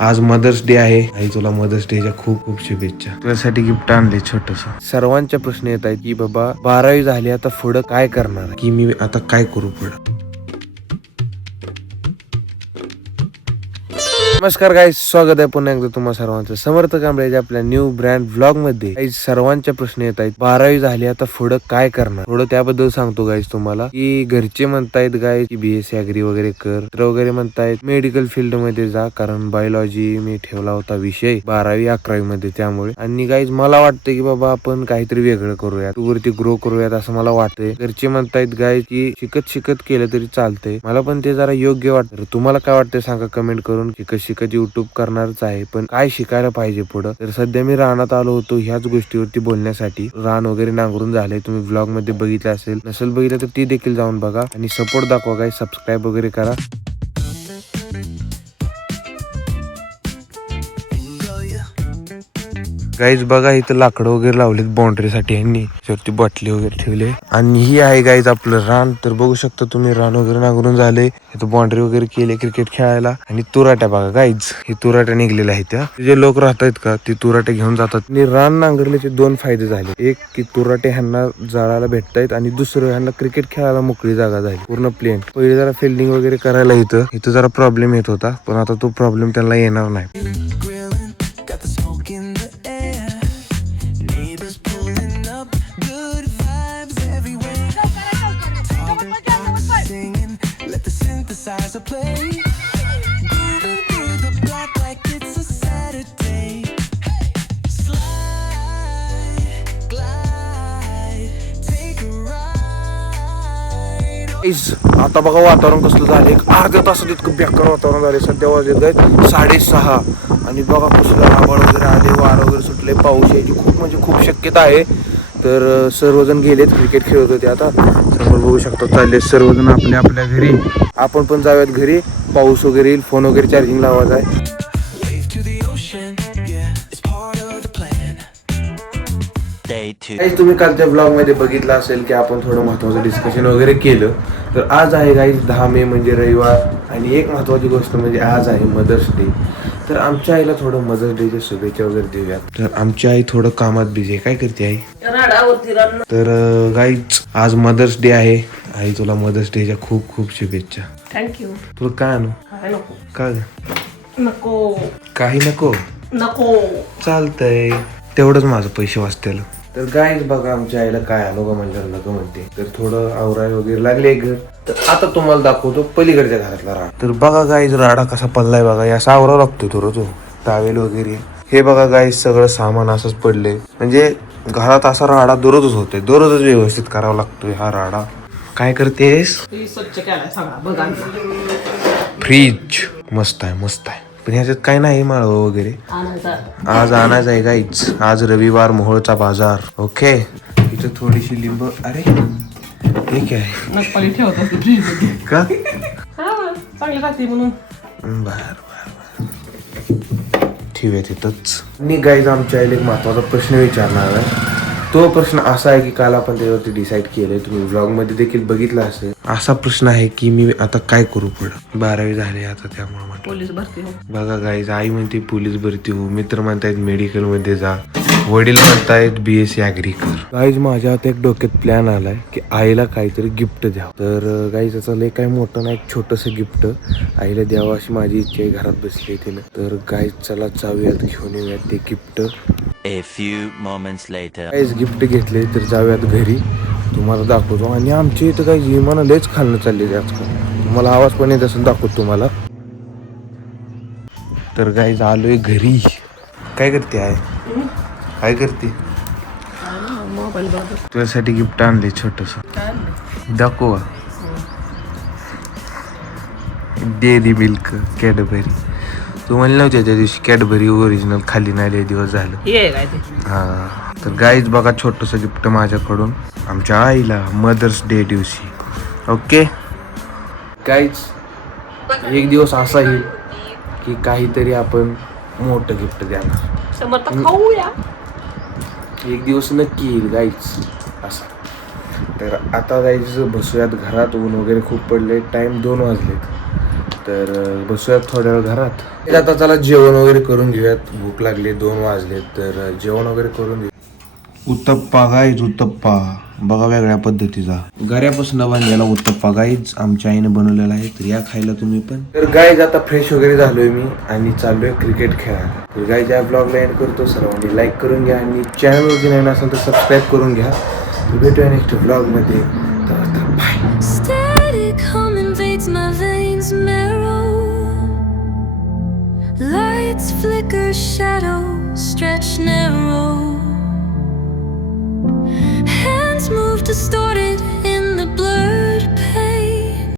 आज mother's day आहे. आई तुला मदर्स डेच्या खूप खूप शुभेच्छा. तुझ्यासाठी गिफ्ट आणले छोटस. सर्वांच्या प्रश्न येत आहेत की बाबा 12वी झाली आता पुढं काय करणार, की मी आता काय करू पुढं. नमस्कार गाईज, स्वागत आहे पुन्हा एकदा तुम्हा सर्वांचं समर्थ कांबळेच्या आपल्या न्यू ब्रँड व्लॉग मध्ये. गाईज सर्वांच्या प्रश्न येत आहेत 12वी झाली आता पुढं काय करणार. थोडं त्याबद्दल सांगतो गाईज तुम्हाला, की घरचे म्हणतायत गाईज की BSc ऍग्री वगैरे कर, तर वगैरे म्हणतायत मेडिकल फील्ड मध्ये जा, कारण बायोलॉजी मी ठेवला होता विषय 12वी 11वी मध्ये, त्यामुळे. आणि गाईज मला वाटतं की बाबा आपण काहीतरी वेगळं करूयात, तू वरती ग्रो करूयात असं मला वाटतंय. घरचे म्हणतायत गाईज की शिकत शिकत केलं तरी चालतंय. मला पण ते जरा योग्य वाटतं. तुम्हाला काय वाटतंय सांगा कमेंट करून. शिकत युट्यूब करणारच आहे, पण काय शिकायला पाहिजे पुढं. तर सध्या मी रानात आलो होतो ह्याच गोष्टीवरती बोलण्यासाठी. रान वगैरे नांगरून झाले, तुम्ही व्लॉग मध्ये बघितलं असेल. नसेल बघितलं तर ती देखील जाऊन बघा आणि सपोर्ट दाखवा गाईज, सबस्क्राईब वगैरे करा. गाईज बघा इथं लाकडं वगैरे लावलेत बाउंड्रीसाठी, यांनी शेवटी बाटली वगैरे ठेवले. आणि ही आहे गाईज आपलं रान. तर बघू शकता तुम्ही, रान वगैरे नांगरून झाले, इथं बाउंड्री वगैरे केले क्रिकेट खेळायला. आणि तुराट्या बघा गाईज, ही तुराट्या निघलेल्या आहेत. त्या जे लोक राहतात का ती तुराट्या घेऊन जातात. आणि रान नांगरल्याचे 2 फायदे झाले. एक की तुराटे ह्यांना जाळायला भेटतायत, आणि दुसरं ह्यांना क्रिकेट खेळायला मोकळी जागा झाली, पूर्ण प्लेन. पहिले जरा फिल्डिंग वगैरे करायला इथं जरा प्रॉब्लेम येत होता, पण आता तो प्रॉब्लेम त्यांना येणार नाही. आता बघा वातावरण कसलं झालं, एक अर्ध्या तासात इतकं बेकार वातावरण झाले. सध्या वाजत आहेत 6:30 आणि बघा कसलं आभाळ वगैरे आले, वारं वगैरे सुटले, पाऊस यायची खूप म्हणजे खूप शक्यता आहे. तर सर्वजण गेलेत, क्रिकेट खेळत होते. आता समोर बघू शकतो चालले सर्वजण आपल्या आपल्या घरी. आपण पण जाऊयात घरी, पाऊस वगैरे येईल, फोन वगैरे चार्जिंग लावायचा आहे. तुम्ही कालच्या ब्लॉग मध्ये बघितलं असेल की आपण थोडं महत्वाचं डिस्कशन वगैरे केलं. तर आज आहे गाईज 10 मे म्हणजे रविवार, आणि एक महत्वाची गोष्ट म्हणजे आज आहे मदर्स डे. तर आमच्या आईला थोडं मदर्स डेच्या शुभेच्छा वगैरे देऊयात. तर आमची आई थोडं कामात बिझी आहे. काय करते आई? तर गाईज आज मदर्स डे आहे. आई तुला मदर्स डेच्या खूप खूप शुभेच्छा. थँक्यू. तुला काय आणू? का नको, काही नको चालतंय, तेवढंच माझं पैसे वाचतील. तर गाईज बघा आमच्या आईला काय आणू का म्हणलं नको म्हणते. तर थोडं आवराय वगैरे लागले घर. तर आता तुम्हाला दाखवतो पलीकडच्या घरातला राडा. तर बघा गाईज राडा कसा पडलाय बघा, या आवरा लागतोय थोडं तो टावेल वगैरे. हे बघा गाईज सगळं सामान असंच पडले, म्हणजे घरात असा राडा दररोजच होतोय, दररोजच व्यवस्थित करावा लागतोय हा राडा. काय करतेस? स्वच्छ केलाय सगळा बघा. फ्रीज मस्त आहे मस्त आहे, पण ह्याच्यात काय नाही माळव वगैरे. आज आणायचं आहे गाईच, आज रविवार मोहोळचा बाजार. ओके, इथं थोडीशी लिंब. अरे हे काय नकपाली ठेवत असते फ्रीज का? चांगली राहते म्हणून. बर ठेवूया तिथंच. मी गाईज आमच्या आईला एक महत्वाचा प्रश्न विचारणार आहे. तो प्रश्न असा आहे की काल आपण त्यावरती डिसाईड केलंय, तुम्ही व्लॉग मध्ये देखील बघितला असेल. असा प्रश्न आहे की मी आता काय करू पुढं. 12वी झाली आता, त्यामुळे पोलीस भरती हो. बघा गाईज, आई म्हणते पोलीस भरती हो, मित्र म्हणतायत मेडिकल मध्ये जा, वडील म्हणतायत BSc ऍग्री कर. गाईज माझ्या आता एक डोक्यात प्लॅन आलाय की आईला काहीतरी गिफ्ट द्यावं. तर गाईज याचं लय काही मोठं नाही, एक छोटंसं गिफ्ट आईला द्यावं अशी माझी इच्छा आहे. घरात बसली तिनं. तर गाईज चला जाऊयात, घेऊन येऊयात ते gift. A few moments later. Guys gift घेतले तर जाऊयात घरी, तुम्हाला दाखवतो. आणि आमच्या इथं काही विमानं लयच खाल्लं चाललेली आजकाल, तुम्हाला आवाज पण येत असेल, दाखवतो तुम्हाला. तर गाईज आलोय घरी. काय करते आहे? काय करते? मोबाईल बघ. तुझ्यासाठी गिफ्ट आणले छोटस, दाखव. Dairy milk Cadbury. तू म्हणलं नव्हते त्या दिवशी कॅडबरी ओरिजिनल खाली नाही, लय दिवस झालं. हा, तर गाईज बघा छोटस गिफ्ट माझ्याकडून आमच्या आईला मदर्स डे दिवशी. ओके गाईज, एक दिवस असा येईल की काहीतरी आपण मोठं गिफ्ट द्यायला. खाऊया एक दिवस नक्की येईल गाईज असा. तर आता गाईज बसूयात घरात, ऊन वगैरे खूप पडले, टाइम 2 वाजलेत. तर बसूयात थोड्या वेळ घरात. आता चला जेवण वगैरे करून घेऊयात. भूक लागली, 2 वाजले, तर जेवण वगैरे करून घेऊ. उत्तप्पा गाईज, उत्तप्पा बघा वेगळ्या पद्धतीचा घऱ्यापासून बांधलेला उत्तप्पा गाईज आमच्या आईने बनवलेला आहे. तर या खायला तुम्ही पण. तर गाईज आता फ्रेश वगैरे झालोय मी आणि चाललोय क्रिकेट खेळायला. तर गाईज या ब्लॉगला एंड करतो. सर्वांनी लाईक करून घ्या आणि चॅनलवरती नवीन असेल तर सबस्क्राईब करून घ्या. भेटूया नेक्स्ट ब्लॉग मध्ये. Bye. Static hum invades my veins marrow. Lights flicker, shadows stretch narrow. Hands move distorted.